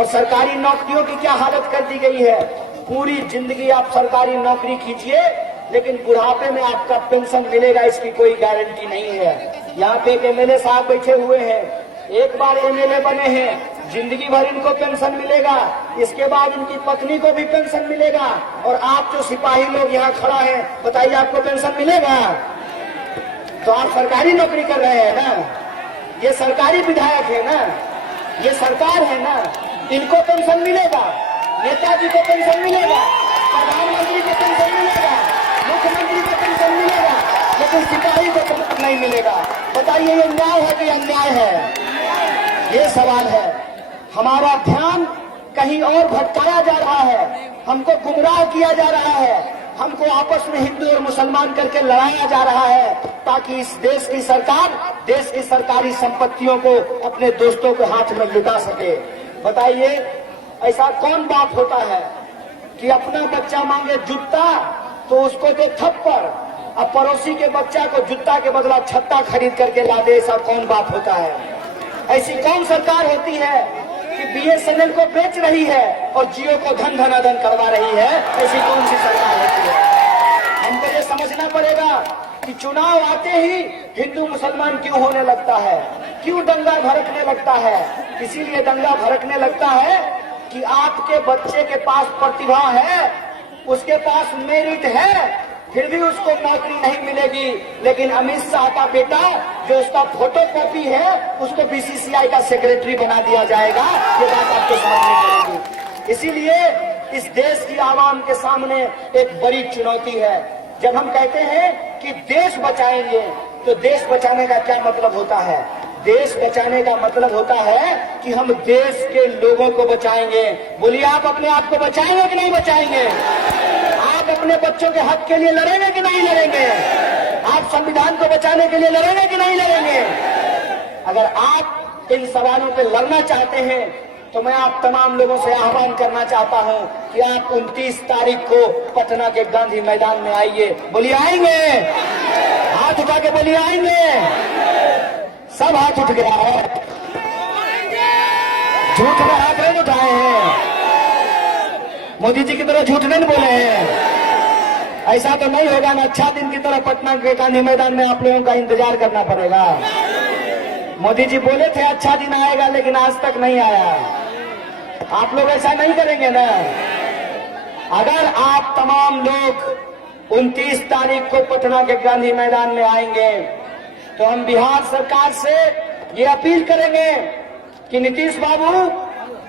और सरकारी नौकरियों की क्या हालत कर दी गई है। पूरी जिंदगी आप सरकारी नौकरी कीजिए, लेकिन बुढ़ापे में आपका पेंशन मिलेगा इसकी कोई गारंटी नहीं है। यहाँ पे एक एमएलए साहब बैठे हुए हैं, एक बार एमएलए बने हैं, जिंदगी भर इनको पेंशन मिलेगा, इसके बाद इनकी पत्नी को भी पेंशन मिलेगा। और आप जो सिपाही लोग यहाँ खड़ा है, बताइए आपको पेंशन मिलेगा? तो आप सरकारी नौकरी कर रहे हैं ना, ये सरकारी विधायक है ना, ये सरकार है ना, इनको पेंशन मिलेगा, नेताजी को पेंशन मिलेगा, प्रधानमंत्री को पेंशन मिलेगा, मुख्यमंत्री को पेंशन मिलेगा, लेकिन सिपाही को पेंशन नहीं मिलेगा। बताइए ये न्याय है कि अन्याय है? ये सवाल है। हमारा ध्यान कहीं और भटकाया जा रहा है, हमको गुमराह किया जा रहा है, हमको आपस में हिंदू और मुसलमान करके लड़ाया जा रहा है, ताकि इस देश की सरकार देश की सरकारी संपत्तियों को अपने दोस्तों के हाथ में लुटा सके। बताइए ऐसा कौन बाप होता है कि अपना बच्चा मांगे जूता तो उसको दे थप्पड़, अब पड़ोसी के बच्चा को जूता के बदला छत्ता खरीद करके ला दे? ऐसा कौन बाप होता है? ऐसी कौन सरकार होती है कि बीएसएनएल को बेच रही है और जियो को धन धनाधन करवा रही है? ऐसी कौन सी सरकार होती है? हमको ये समझना पड़ेगा कि चुनाव आते ही हिंदू मुसलमान क्यों होने लगता है, क्यों दंगा भड़कने लगता है? इसीलिए दंगा भड़कने लगता है कि आपके बच्चे के पास प्रतिभा है, उसके पास मेरिट है, फिर भी उसको नौकरी नहीं मिलेगी, लेकिन अमित शाह का बेटा जो उसका फोटो कॉपी है उसको बीसीसीआई का सेक्रेटरी बना दिया जाएगा। ये बात आपको समझनी पड़ेगी। इसीलिए इस देश की आवाम के सामने एक बड़ी चुनौती है। जब हम कहते हैं कि देश बचाएंगे, तो देश बचाने का क्या मतलब होता है? देश बचाने का मतलब होता है कि हम देश के लोगों को बचाएंगे। बोलिए आप अपने आप को बचाएंगे कि नहीं बचाएंगे? आप अपने बच्चों के हक के लिए लड़ेंगे कि नहीं लड़ेंगे? आप संविधान को बचाने के लिए लड़ेंगे कि नहीं लड़ेंगे? अगर आप इन सवालों पे लड़ना चाहते हैं तो मैं आप तमाम लोगों से आह्वान करना चाहता हूं कि आप 29 तारीख को पटना के गांधी मैदान में आइए। बोलिए आएंगे? हाथ उठा के बोलिए आएंगे। सब हाथ उठ गया है, झूठ में हाथ नहीं उठाए हैं, मोदी जी की तरह झूठ नहीं बोले हैं। ऐसा तो नहीं होगा ना, अच्छा दिन की तरह पटना के गांधी मैदान में आप लोगों का इंतजार करना पड़ेगा। मोदी जी बोले थे अच्छा दिन आएगा, लेकिन आज तक नहीं आया। आप लोग ऐसा नहीं करेंगे ना? अगर आप तमाम लोग 29 तारीख को पटना के गांधी मैदान में आएंगे तो हम बिहार सरकार से ये अपील करेंगे कि नीतीश बाबू,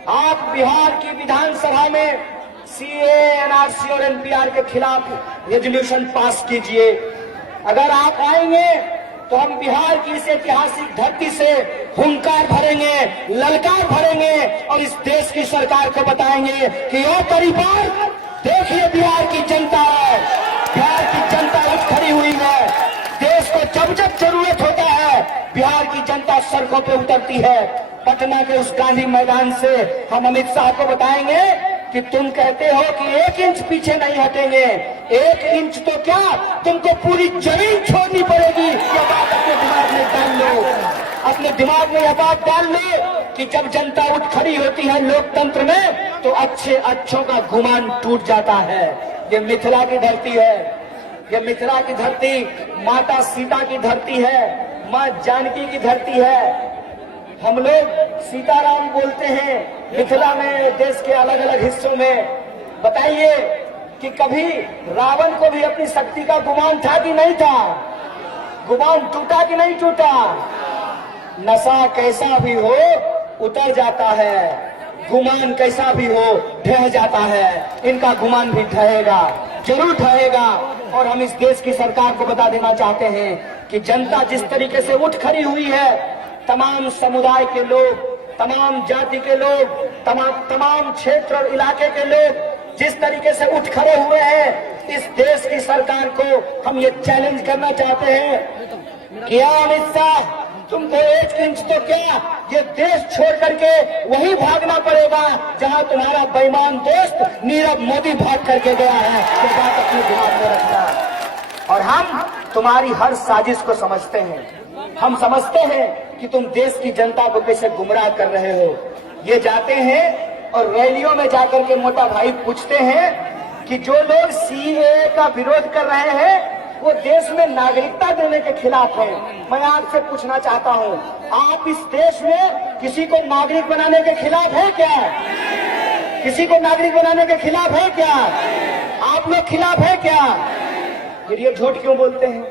आप बिहार की विधानसभा में सीए, एनआरसी और एनपीआर के खिलाफ रेजोल्यूशन पास कीजिए। अगर आप आएंगे तो हम बिहार की इस ऐतिहासिक धरती से हुंकार भरेंगे, ललकार भरेंगे और इस देश की सरकार को बताएंगे कि ओ परिवार, देखिए बिहार की जनता है, बिहार की जनता उठ खड़ी हुई है। देश को जब जब जरूरत होता है बिहार की जनता सड़कों पे उतरती है। पटना के उस गांधी मैदान से हम अमित शाह को बताएंगे कि तुम कहते हो कि 1 इंच पीछे नहीं हटेंगे, 1 इंच तो क्या, तुमको पूरी जमीन छोड़नी पड़ेगी। यह बात अपने दिमाग में डाल लो, अपने दिमाग में यह बात डाल लो कि जब जनता उठ खड़ी होती है लोकतंत्र में तो अच्छों का गुमान टूट जाता है। ये मिथिला की धरती है, ये मिथिला की धरती माता सीता की धरती है, माँ जानकी की धरती है। हम लोग सीताराम बोलते हैं मिथिला में, देश के अलग अलग हिस्सों में। बताइए कि कभी रावण को भी अपनी शक्ति का गुमान था कि नहीं था? गुमान टूटा कि नहीं टूटा? नशा कैसा भी हो उतर जाता है, गुमान कैसा भी हो ढह जाता है। इनका गुमान भी ढहेगा, जरूर ढहेगा। और हम इस देश की सरकार को बता देना चाहते हैं कि जनता जिस तरीके से उठ खड़ी हुई है, तमाम समुदाय के लोग, तमाम जाति के लोग, तमाम क्षेत्र और इलाके के लोग जिस तरीके से उठ खड़े हुए हैं, इस देश की सरकार को हम ये चैलेंज करना चाहते हैं कि अमित शाह, तुमको 1 इंच तो क्या, ये देश छोड़ करके वहीं भागना पड़ेगा जहां तुम्हारा बेईमान दोस्त नीरव मोदी भाग करके गया है। ये बात अपने दिमाग में रखना। और हम तुम्हारी हर साजिश को समझते हैं, हम समझते हैं कि तुम देश की जनता को कैसे गुमराह कर रहे हो। ये जाते हैं और रैलियों में जाकर के मोटा भाई पूछते हैं कि जो लोग सीएए का विरोध कर रहे हैं वो देश में नागरिकता देने के खिलाफ है। मैं आपसे पूछना चाहता हूं, आप इस देश में किसी को नागरिक बनाने के खिलाफ है क्या? किसी को नागरिक बनाने के खिलाफ है क्या? आप लोग खिलाफ है क्या? फिर ये झूठ क्यों बोलते हैं?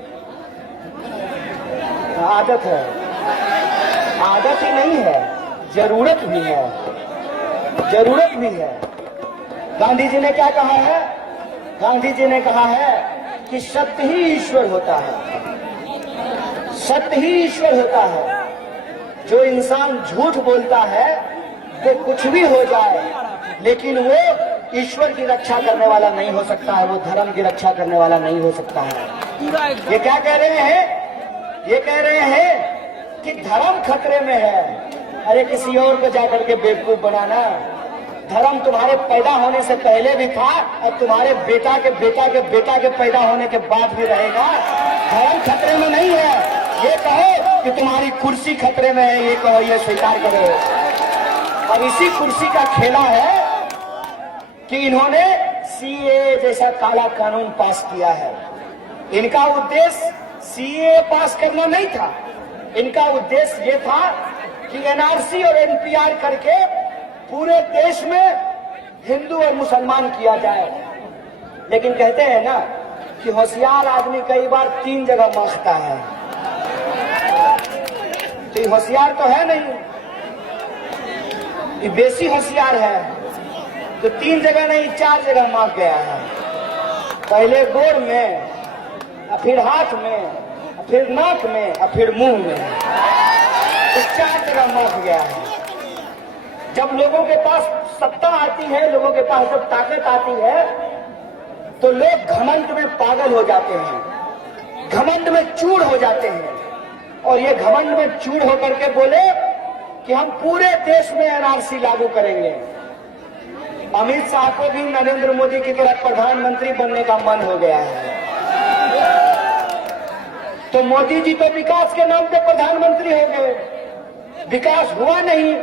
आदत है, आदत ही नहीं है, जरूरत भी है, जरूरत भी है। गांधी जी ने क्या कहा है? गांधी जी ने कहा है कि सत्य ही ईश्वर होता है, सत्य ही ईश्वर होता है। जो इंसान झूठ बोलता है वो कुछ भी हो जाए, लेकिन वो ईश्वर की रक्षा करने वाला नहीं हो सकता है, वो धर्म की रक्षा करने वाला नहीं हो सकता है। ये क्या कह रहे हैं? ये कह रहे हैं कि धर्म खतरे में है। अरे किसी और को जाकर के बेवकूफ बनाना। धर्म तुम्हारे पैदा होने से पहले भी था और तुम्हारे बेटा के बेटा के बेटा के पैदा होने के बाद भी रहेगा। धर्म खतरे में नहीं है। ये कहो कि तुम्हारी कुर्सी खतरे में है, ये कहो, ये स्वीकार करो। और इसी कुर्सी का खेला है कि इन्होंने सीएए जैसा काला कानून पास किया है। इनका उद्देश्य सीएए पास करना नहीं था, इनका उद्देश्य ये था कि एनआरसी और एनपीआर करके पूरे देश में हिंदू और मुसलमान किया जाए। लेकिन कहते हैं ना कि होशियार आदमी कई बार 3 जगह मांगता है, तो ये होशियार तो है नहीं, ये बेसी होशियार है, तो 3 जगह नहीं 4 जगह मांग गया है। पहले गोड़ में, फिर हाथ में, फिर नाक में, और फिर मुंह में, तो 4 जगह मांग गया है। जब लोगों के पास सत्ता आती है, लोगों के पास जब ताकत आती है, तो लोग घमंड में पागल हो जाते हैं, घमंड में चूर हो जाते हैं। और ये घमंड में चूर होकर के बोले कि हम पूरे देश में एनआरसी लागू करेंगे। अमित शाह को भी नरेंद्र मोदी की तरह प्रधानमंत्री बनने का मन हो गया है। तो मोदी जी तो विकास के नाम पे प्रधानमंत्री हो गए, विकास हुआ नहीं,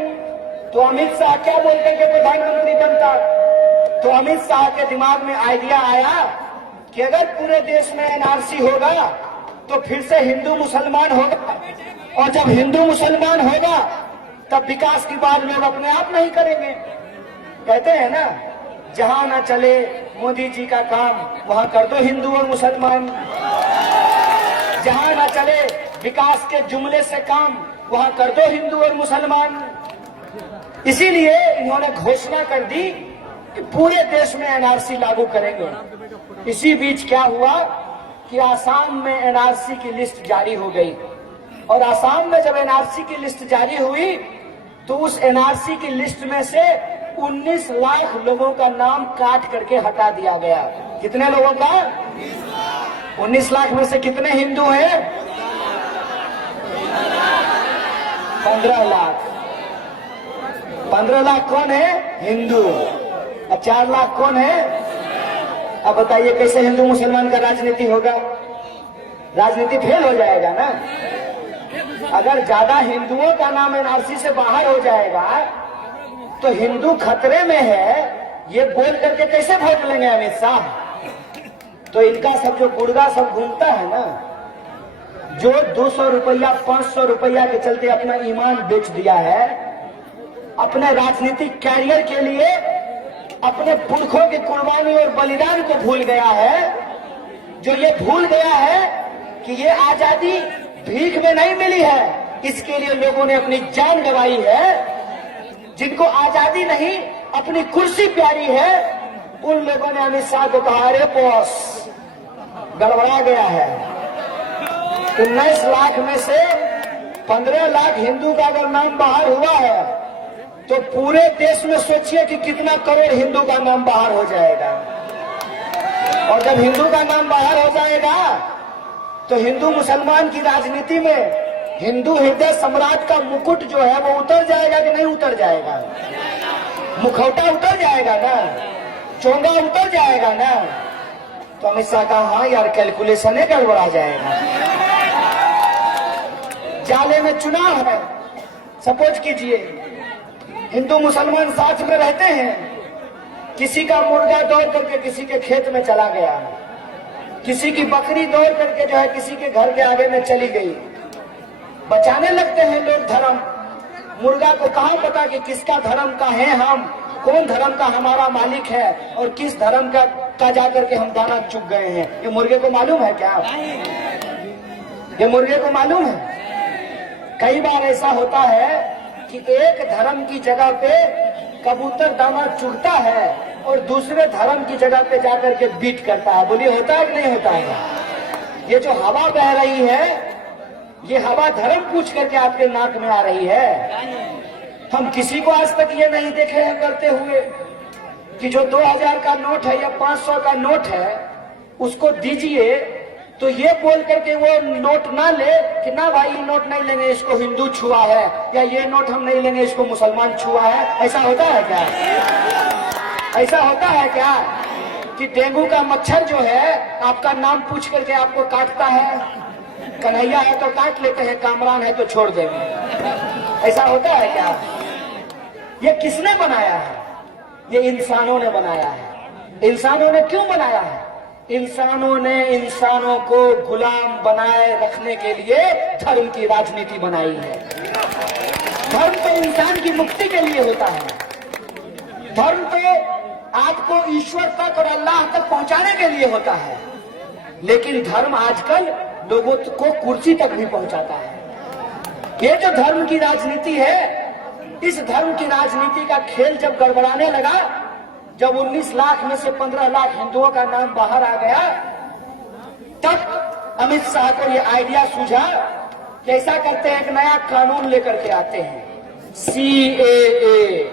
तो अमित शाह क्या बोल करके प्रधानमंत्री बनता? तो अमित शाह के दिमाग में आइडिया आया कि अगर पूरे देश में एनआरसी होगा तो फिर से हिंदू मुसलमान होगा, और जब हिंदू मुसलमान होगा तब विकास की बात लोग अपने आप नहीं करेंगे। कहते हैं ना, जहां ना चले मोदी जी का काम वहां कर दो हिंदू और मुसलमान। जहां ना चले विकास के जुमले से काम वहां कर दो हिंदू और मुसलमान। इसीलिए इन्होंने घोषणा कर दी कि पूरे देश में एनआरसी लागू करेंगे। इसी बीच क्या हुआ कि आसाम में एनआरसी की लिस्ट जारी हो गई, और आसाम में जब एनआरसी की लिस्ट जारी हुई तो उस एनआरसी की लिस्ट में से 19 लाख लोगों का नाम काट करके हटा दिया गया। कितने लोगों का? 19 लाख में से कितने हिंदू हैं? 15 लाख। 15 लाख कौन है? हिंदू। और 4 लाख कौन है? अब बताइए कैसे हिंदू मुसलमान का राजनीति होगा? राजनीति फेल हो जाएगा ना। अगर ज्यादा हिंदुओं का नाम एनआरसी से बाहर हो जाएगा तो हिंदू खतरे में है, ये बोल करके कैसे वोट लेंगे अमित शाह? तो इनका सब जो गुड़गा सब घूमता है ना, जो 200 रुपया 500 रुपया के चलते अपना ईमान बेच दिया है, अपने राजनीतिक कैरियर के लिए अपने पुरखों की कुर्बानी और बलिदान को भूल गया है, जो ये भूल गया है कि ये आजादी भीख में नहीं मिली है, इसके लिए लोगों ने अपनी जान गंवाई है। जिनको आजादी नहीं अपनी कुर्सी प्यारी है, उन लोगों ने अमित शाह को कहा, अरे बॉस गड़बड़ा गया है। 19 लाख में से 15 लाख हिंदू का अगर नाम बाहर हुआ है तो पूरे देश में सोचिए कि कितना करोड़ हिंदू का नाम बाहर हो जाएगा। और जब हिंदू का नाम बाहर हो जाएगा तो हिंदू मुसलमान की राजनीति में हिंदू हृदय सम्राट का मुकुट जो है वो उतर जाएगा कि नहीं उतर जाएगा? मुखौटा उतर जाएगा ना, चोंगा उतर जाएगा ना। तो अमित शाह कहा, हाँ यार कैलकुलेशन है, गड़बड़ा जाएगा। जाले में चुनाव है, सपोज कीजिए हिंदू मुसलमान साथ में रहते हैं, किसी का मुर्गा दौड़ करके किसी के खेत में चला गया, किसी की बकरी दौड़ करके जो है किसी के घर के आगे में चली गई, बचाने लगते हैं लोग धर्म। मुर्गा को कहाँ पता कि किसका धर्म का है, हम कौन धर्म का हमारा मालिक है और किस धर्म का जाकर के हम दाना चुग गए हैं। ये मुर्गे को मालूम है क्या? ये मुर्गे को मालूम है? कई बार ऐसा होता है कि एक धर्म की जगह पे कबूतर दाना चुगता है और दूसरे धर्म की जगह पे जाकर के बीट करता है। बोलिए होता है कि नहीं होता है? ये जो हवा बह रही है, ये हवा धर्म पूछ करके आपके नाक में आ रही है। हम किसी को आज तक ये नहीं देखे हैं करते हुए कि जो 2000 का नोट है या 500 का नोट है उसको दीजिए तो ये बोल करके वो नोट ना ले कि ना भाई ये नोट नहीं लेंगे, इसको हिंदू छुआ है, या ये नोट हम नहीं लेंगे, इसको मुसलमान छुआ है। ऐसा होता है क्या? ऐसा होता है क्या कि डेंगू का मच्छर जो है आपका नाम पूछ करके आपको काटता है? कन्हैया है तो काट लेते हैं, कामरान है तो छोड़ देंगे। ऐसा होता है क्या? ये किसने बनाया है? ये इंसानों ने बनाया है। इंसानों ने क्यों बनाया है? इंसानों ने इंसानों को गुलाम बनाए रखने के लिए धर्म की राजनीति बनाई है। धर्म तो इंसान की मुक्ति के लिए होता है। धर्म तो आपको ईश्वर तक और अल्लाह तक पहुंचाने के लिए होता है, लेकिन धर्म आजकल लोगों को कुर्सी तक भी पहुंचाता है। ये जो धर्म की राजनीति है, इस धर्म की राजनीति का खेल जब गड़बड़ाने लगा, जब 19 लाख में से 15 लाख हिंदुओं का नाम बाहर आ गया, तब अमित शाह को ये आइडिया सूझा कि ऐसा करते हैं, एक नया कानून लेकर के आते हैं, CAA।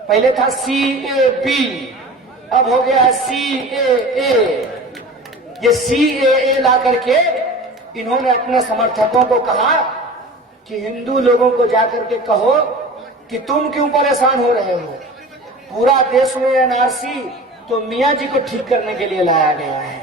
पहले था CAB, अब हो गया CAA। ये CAA ला करके इन्होंने अपने समर्थकों को कहा कि हिंदू लोगों को जाकर के कहो कि तुम क्यों परेशान हो रहे हो, पूरा देश में NRC तो मियाँ जी को ठीक करने के लिए लाया गया है।